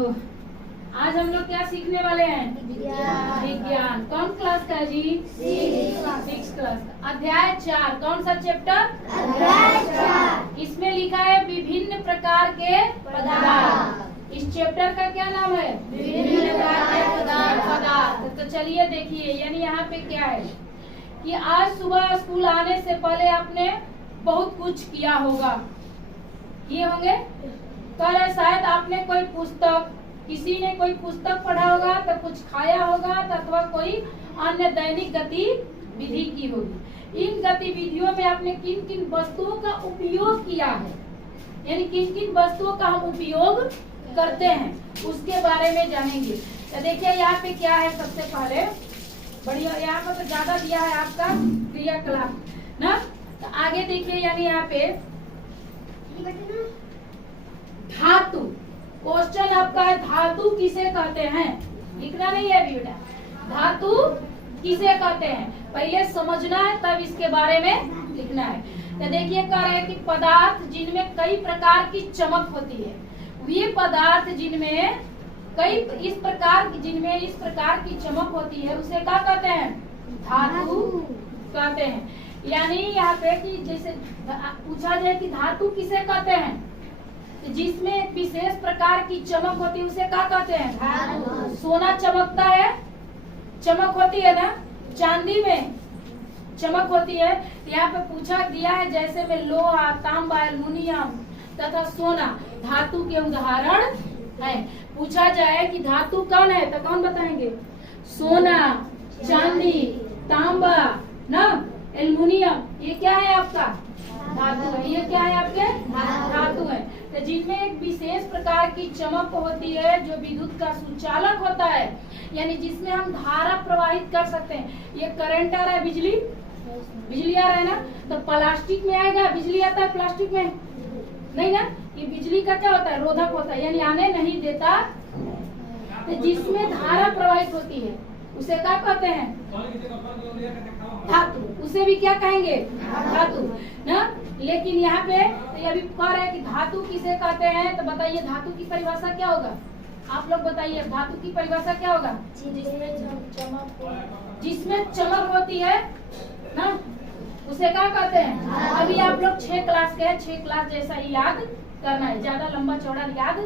ओहो, आज हम लोग क्या सीखने वाले हैं? विज्ञान। कौन क्लास का है जी? 6 क्लास का। अध्याय 4। कौन सा चैप्टर? अध्याय 4। इसमें लिखा है विभिन्न प्रकार के पदार्थ। इस चैप्टर का क्या नाम है? विभिन्न प्रकार के पदार्थ। तो चलिए देखिए, यानी यहाँ पे क्या है कि आज सुबह स्कूल आने से पहले आपने बहुत कुछ किया होगा, किए होंगे। कल शायद आपने कोई पुस्तक, किसी ने कोई पुस्तक पढ़ा होगा, तो कुछ खाया होगा, तो अथवा कोई अन्य दैनिक गतिविधि की होगी। इन गतिविधियों में आपने किन किन वस्तुओं का उपयोग किया है, यानी किन किन वस्तुओं का हम उपयोग करते हैं, उसके बारे में जानेंगे। तो देखिए यहाँ पे क्या है। सबसे पहले बढ़िया, यहाँ पर तो ज्यादा दिया है आपका क्रियाकलाप ना। तो आगे देखिए, यानी यहाँ पे धातु। क्वेश्चन आपका है धातु किसे कहते हैं? लिखना नहीं है अभी बेटा। धातु किसे कहते हैं पहले समझना है, तब इसके बारे में लिखना है। तो देखिए कह रहे हैं कि पदार्थ जिनमें कई प्रकार की चमक होती है, वे पदार्थ जिनमें इस प्रकार की चमक होती है, उसे क्या कहते हैं? धातु कहते हैं। यानी यहाँ पे कि जैसे पूछा जाए कि धातु किसे कहते हैं, तो जिसमें एक विशेष प्रकार की चमक होती है उसे क्या कहते हैं? धातु। सोना चमकता है, चमक होती है ना, चांदी में चमक होती है। यहाँ पे पूछा दिया है जैसे में लोहा, तांबा, एल्युमिनियम तथा सोना धातु के उदाहरण है। पूछा जाए कि धातु कौन है, तो कौन बताएंगे? सोना, चांदी, तांबा ना, एल्युमिनियम, ये क्या है आपका? धातु है। ये क्या है आपके? धातु है। तो जिनमें एक विशेष प्रकार की चमक होती है, जो विद्युत का सुचालक होता है, यानी जिसमें हम धारा प्रवाहित कर सकते हैं। ये करंट आ रहा है, बिजली आ रहा है ना, तो प्लास्टिक में आएगा, बिजली आता है प्लास्टिक में नहीं ना। ये बिजली का क्या होता है? रोधक होता है, यानी आने नहीं देता। तो जिसमें धारा प्रवाहित होती है उसे क्या कहते हैं? धातु। उसे भी क्या कहेंगे? धातु ना। लेकिन यहाँ पे तो ये भी कह रहे हैं कि धातु किसे कहते हैं, तो बताइए धातु की परिभाषा क्या होगा? आप लोग बताइए धातु की परिभाषा क्या होगा? जिसमें चमक होती है ना, उसे क्या कहते हैं? अभी आप लोग 6 क्लास के हैं, 6 क्लास जैसा ही याद करना है, ज्यादा लंबा चौड़ा याद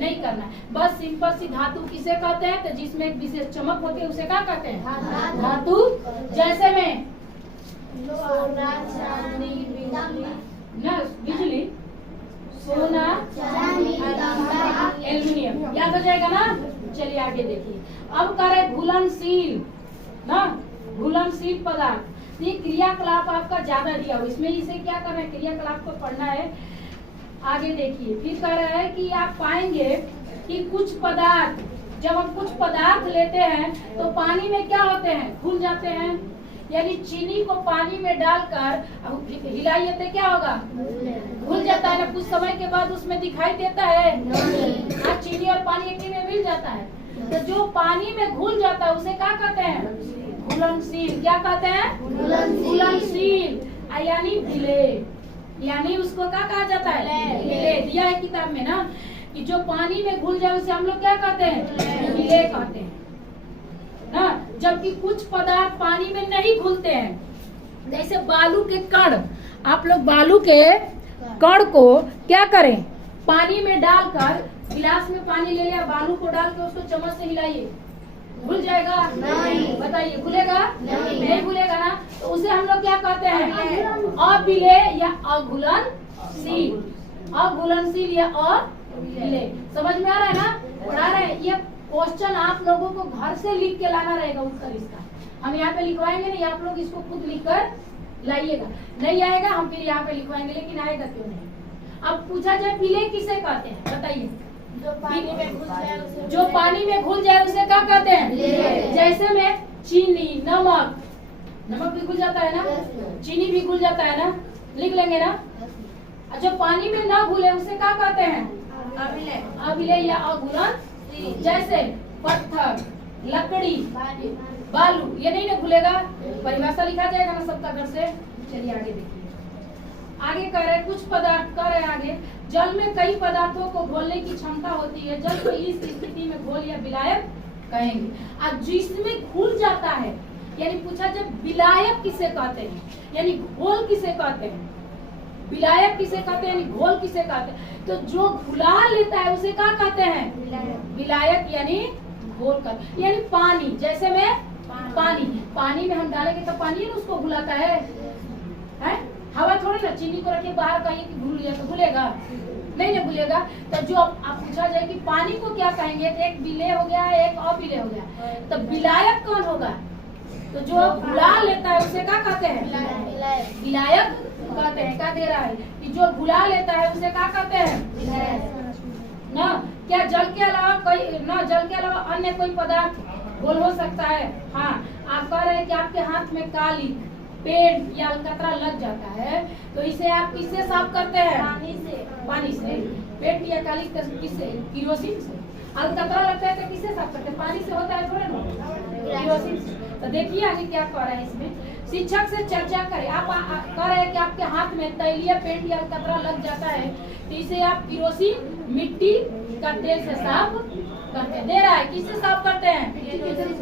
नहीं करना है। बस सिंपल सी धातु किसे कहते हैं, तो जिसमें एक विशेष चमक होती है उसे क्या कहते हैं? धातु। जैसे में सोना, चांदी, बिजली, सोना, एल्युमिनियम, याद हो जाएगा ना। चलिए आगे देखिए। अब कर रहे घुलनशील ना, घुलनशील पदार्थ। ये क्रियाकलाप आपका ज्यादा दिया हो, इसमें इसे क्या करना है? क्रियाकलाप को पढ़ना है। आगे देखिए, फिर कह रहा है कि आप पाएंगे कि कुछ पदार्थ, जब हम कुछ पदार्थ लेते हैं तो पानी में क्या होते हैं? घुल जाते हैं। यानी चीनी को पानी में डालकर हिलाइए तो क्या होगा? घुल जाता है ना। कुछ समय के बाद उसमें दिखाई देता है आज चीनी और पानी एक ही में मिल जाता है। तो जो पानी में घुल जाता है उसे क्या कहते हैं? घुलनशील। क्या कहते हैं? घुलनशील। यानी विलेय, यानी उसको क्या कहा जाता है? विलेय। दिया है किताब में ना कि जो पानी में घुल जाए उसे हम लोग क्या कहते हैं? विलेय कहते हैं ना। जबकि कुछ पदार्थ पानी में नहीं घुलते हैं, जैसे बालू के कण। आप लोग बालू के कण को क्या करें? पानी में डालकर, गिलास में पानी ले लिया, बालू को डाल के उसको चम्मच से हिलाइए, घुल जाएगा? नहीं। बताइए घुलेगा? नहीं घुलेगा ना। तो उसे हम लोग क्या कहते हैं? अविलेय या अघुलनशील। अघुलनशील या अविलेय। समझ में आ रहा है ना? पढ़ा रहे हैं। ये क्वेश्चन आप लोगों को घर से लिख के लाना रहेगा उत्तर इसका। हम यहाँ पे लिखवाएंगे नहीं, आप लोग इसको खुद लिख कर लाइएगा। नहीं आएगा हम फिर यहाँ पे लिखवाएंगे, लेकिन आएगा क्यों नहीं। अब पूछा जाए विलेय किसे कहते हैं, बताइए? जो पानी में घुल जाए उसे क्या कहते हैं? जैसे में चीनी, नमक भी घुल जाता है ना, चीनी भी घुल जाता है ना, लिख लेंगे ना। जो पानी में ना घुले उसे क्या कहते हैं? अविलेय या अघुलनशील। जैसे पत्थर, लकड़ी, बालू, ये नहीं ना घुलेगा। परिभाषा लिखा जाएगा ना सबका घर से। चलिए आगे देखिए। आगे कह रहे कुछ पदार्थ कह रहे आगे, जल में कई पदार्थों को घोलने की क्षमता होती है, जल को इस स्थिति में घोल या विलायक कहेंगे। अब जिसमें घुल जाता है, यानी पूछा जब विलायक किसे कहते हैं, यानी घोल किसे कहते हैं, विलायक किसे कहते हैं, यानी घोल किसे कहते हैं, तो जो घुला लेता है उसे क्या कहते हैं, विलायक यानी घोल का, यानी पानी, जैसे में पानी में हम डालेंगे तो पानी ना उसको घुलाता है? हवा थोड़ी ना, चीनी को रखिए बाहर कहिए कि घुल गया तो घुलेगा नहीं ना घुलेगा। तो जो आप पूछा जाए कि पानी को क्या कहेंगे, एक विलेय हो गया एक अविलेय हो गया, तो विलायक कौन होगा, तो जो घुला लेता है उसे क्या कहते हैं, विलायक कहते हैं। क्या दे रहा है कि जो घुला लेता है उसे क्या कहते हैं ना। क्या जल के अलावा जल के अलावा अन्य कोई पदार्थ घोल हो सकता है? हाँ, आप कह रहे हैं कि आपके हाथ में काली पेंट या अलकतरा लग जाता है, तो इसे आप किससे साफ करते हैं? पानी से। पेंट या काली किससे? किरोसिन से। अलकतरा लगता है तो किससे साफ करते हैं? पानी से होता है थोड़ा ना, किरोसिन से। तो देखिए आगे क्या कह रहे हैं इसमें, शिक्षक से चर्चा करें। आप कह रहे हैं कि आपके हाथ में तैलीय पेंट या अलकतरा लग जाता है, तो इसे आप किरोसिन मिट्टी का तेल से साफ करते हैं। दे रहा है किससे साफ करते हैं?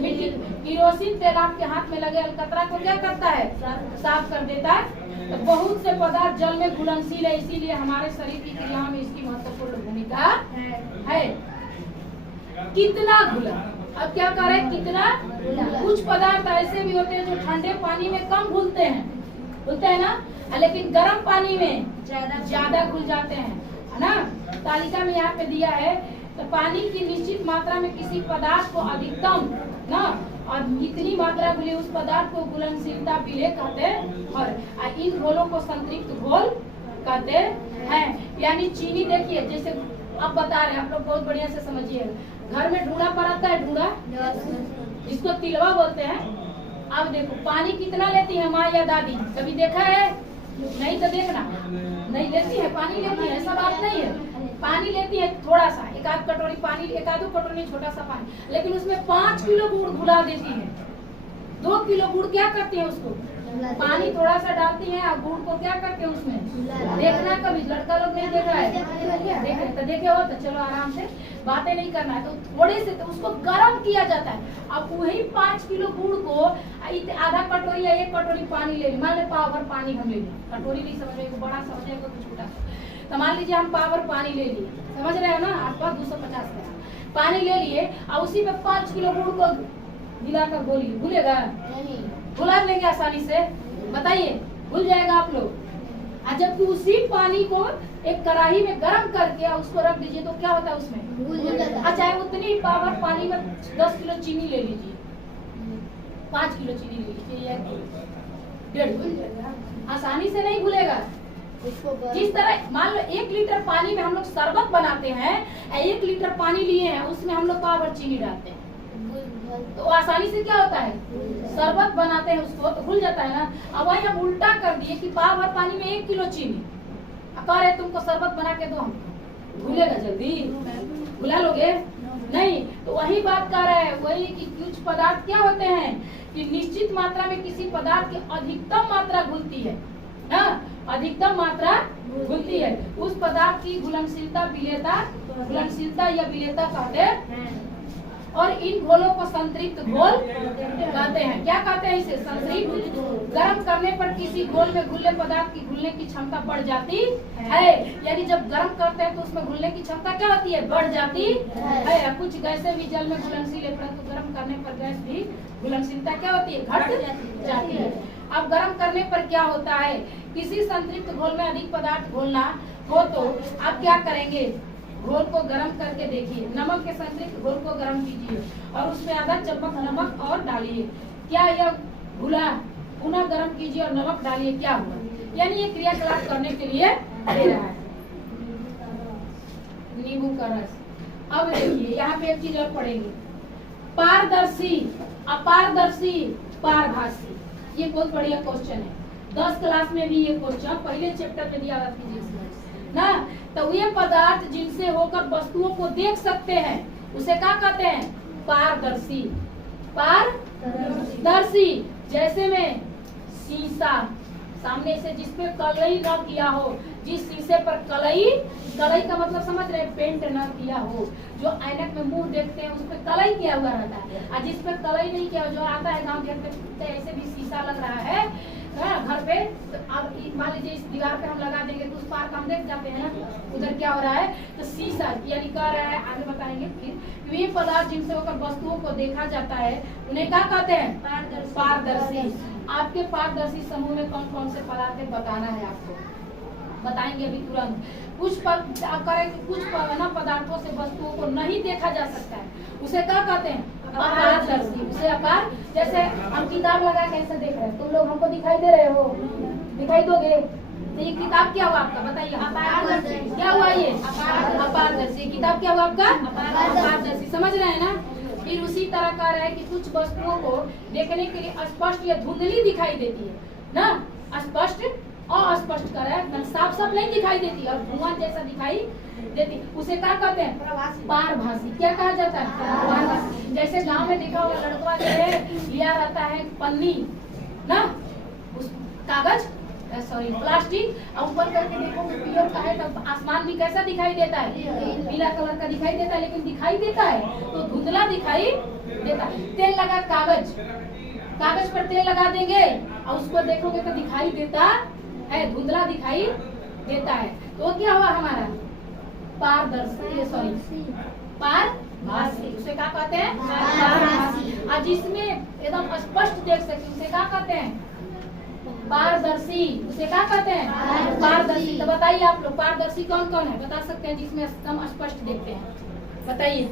मिट्टी। किरोसिन तेल आपके हाथ में लगे अलकतरा को क्या करता है? साफ कर देता है। तो बहुत से पदार्थ जल में घुलनशील है, इसीलिए हमारे शरीर की क्रियाओं में इसकी महत्वपूर्ण भूमिका है। कितना घुला, अब क्या कर रहे हैं, कितना घुला। कुछ पदार्थ ऐसे भी होते हैं जो ठंडे पानी में कम घुलते हैं ना, लेकिन गर्म पानी में ज्यादा घुल जाते हैं, है ना। तालिका में यहाँ पे दिया है, तो पानी की निश्चित मात्रा में किसी पदार्थ को अधिकतम ना और इतनी मात्रा घुले उस पदार्थ को घुलनशीलता विलेय कहते हैं, और इन घोलों को संतृप्त घोल कहते हैं। यानी चीनी देखिए, जैसे अब बता रहे हैं, आप लोग बहुत बढ़िया से समझिएगा। घर में ढूंढा पर आता है, ढूंढा जिसको तिलवा बोलते हैं। अब देखो पानी कितना लेती है माँ या दादी, कभी देखा है? नहीं तो देखना, नहीं लेती है, पानी लेती है, ऐसा बात नहीं है। पानी लेती है थोड़ा सा, एक आध कटोरी पानी, एक आध कटोरी छोटा सा पानी, लेकिन उसमें 5 किलो गुड़ घुला देती है। 2 किलो गुड़ क्या करती है, उसको पानी थोड़ा सा डालती है और गुड़ को क्या करते हैं उसमें, देखना कभी लड़का लोग नहीं देख रहा है, देखे तो देखे हो तो चलो आराम से, बातें नहीं करना है। तो थोड़े से तो उसको गर्म किया जाता है। अब वही 5 किलो गुड़ को आधा कटोरी या 1 कटोरी पानी ले ली, मान ली पाव भर पानी हम ले लिया, कटोरी नहीं समझ रहे, बड़ा समझ रहे कुछ छोटा, तो मान लीजिए हम पाव भर पानी ले लिए, समझ रहे हो ना, आपका 250 ग्राम पानी ले लिए और उसी में 5 किलो गुड़ को मिलाकर घोलिए, भूलेगा? घुला लेंगे आसानी से, बताइए भूल जाएगा आप लोग। और जबकि उसी पानी को एक कढ़ाई में गर्म करके उसको रख दीजिए तो क्या होता है उसमें, अच्छा उतनी पावर पानी में 10 किलो चीनी ले लीजिए, 5 किलो चीनी ले लीजिए या 1.5 किलो, आसानी से नहीं भूलेगा। जिस तरह मान लो 1 लीटर पानी में हम लोग शरबत बनाते हैं, 1 लीटर पानी लिए हैं उसमें हम लोग पावर चीनी डालते हैं, तो आसानी से क्या होता है, शरबत बनाते हैं उसको तो घुल जाता है ना। अब वही हम उल्टा कर दिए कि पाव भर पानी में 1 किलो चीनी, कह रहे तुमको शरबत बना के दो, हम घुलेगा जल्दी, घुला लोगे नहीं। तो वही बात कर रहे हैं, वही कि कुछ पदार्थ क्या होते हैं कि निश्चित मात्रा में किसी पदार्थ की अधिकतम मात्रा घुलती है ना, अधिकतम मात्रा घुलती है, उस पदार्थ की घुलनशीलता या विलेयता कहते हैं। और इन घोलों को संतृप्त घोल कहते हैं। क्या कहते हैं इसे, संतृप्त। गर्म करने पर किसी घोल में घुले पदार्थ की घुलने की क्षमता बढ़ जाती है, यानी जब गर्म करते हैं तो उसमें घुलने की क्षमता क्या होती है, बढ़ जाती है। कुछ गैसें भी जल में घुलनशील है, परंतु गर्म करने पर गैस भी घुलनशीलता क्या होती है, घट जाती है। अब गर्म करने पर क्या होता है, किसी संतृप्त घोल में अधिक पदार्थ घोलना हो तो आप क्या करेंगे, घोल को गर्म करके देखिए, नमक के संतृप्त घोल को गर्म कीजिए और उसमें आधा चम्मच नमक और डालिए, क्या यह घुला, पुनः गर्म कीजिए और नमक डालिए, क्या हुआ, यानी ये क्रियाकलाप करने के लिए दे रहा है। नींबू का रस। अब देखिए यहाँ पे एक चीज और पढ़ेंगे, पारदर्शी, अपारदर्शी, पारभासी। ये बहुत बढ़िया क्वेश्चन है, 10 क्लास में भी ये क्वेश्चन पहले चैप्टर में दिया ना। तो ये पदार्थ जिनसे होकर वस्तुओं को देख सकते हैं उसे क्या कहते हैं, पारदर्शी। पारदर्शी जैसे में शीशा, सामने से जिसपे कलई न किया हो, जिस शीशे पर कलई का मतलब समझ रहे, पेंट न किया हो, जो ऐनक में मुंह देखते हैं उस पर कलई किया हुआ रहता है, और जिस पे कलई नहीं किया, जो आता है गांव घर पे ऐसे भी शीशा लग रहा है घर पे, तो अब मान लीजिए इस दीवार पे हम लगा देंगे तो उस पार हम देख जाते हैं ना उधर क्या हो रहा है, तो शीशा यानी कह रहा है, आगे बताएंगे फिर, वे पदार्थ जिनसे होकर वस्तुओं को देखा जाता है उन्हें क्या कहते हैं, पारदर्शी। आपके पारदर्शी समूह में कौन कौन से पदार्थ है बताना है आपको, बताएंगे अभी तुरंत। कुछ पदार्थों से वस्तुओं को नहीं देखा जा सकता है, उसे क्या कहते हैं, अपारदर्शी। उसे अपार, जैसे हम किताब लगा कैसे देख रहे हैं, तुम लोग हमको दिखाई दे रहे हो, दिखाई दोगे, तो ये किताब क्या हुआ आपका बताइए, अपारदर्शी। क्या हुआ ये, अपारदर्शी। किताब क्या हुआ आपका, अपारदर्शी। समझ रहे हैं ना। फिर उसी तरह कह रहा है कि कुछ वस्तुओं को देखने के लिए स्पष्ट या धुंधली दिखाई देती है ना, स्पष्ट अस्पष्ट कर रहा है, साफ साफ नहीं दिखाई देती और धुआं जैसा दिखाई देती, उसे क्या कहते हैं, पारभासी। क्या कहा जाता है, पारभासी। जैसे गांव में देखा होगा लड़का जो है लिया रहता है पन्नी ना, उस कागज प्लास्टिक, और ऊपर करके देखोगे पियर का है, तब आसमान भी कैसा दिखाई देता है, पीला कलर का दिखाई देता है, लेकिन दिखाई देता है तो धुंधला दिखाई देता है। तेल लगा कागज पर तेल लगा देंगे और उसको देखोगे तो दिखाई देता है, धुंधला दिखाई देता है, तो क्या हुआ हमारा, पारदर्शी, पारभासी। उसे क्या कहते हैं, पारभासी। और जिसमें एकदम स्पष्ट देख सके उसे क्या कहते हैं, पारदर्शी। उसे क्या कहते हैं, पारदर्शी। तो बताइए आप लोग पारदर्शी कौन कौन है, बता सकते हैं जिसमें एकदम स्पष्ट देखते हैं, बताइए।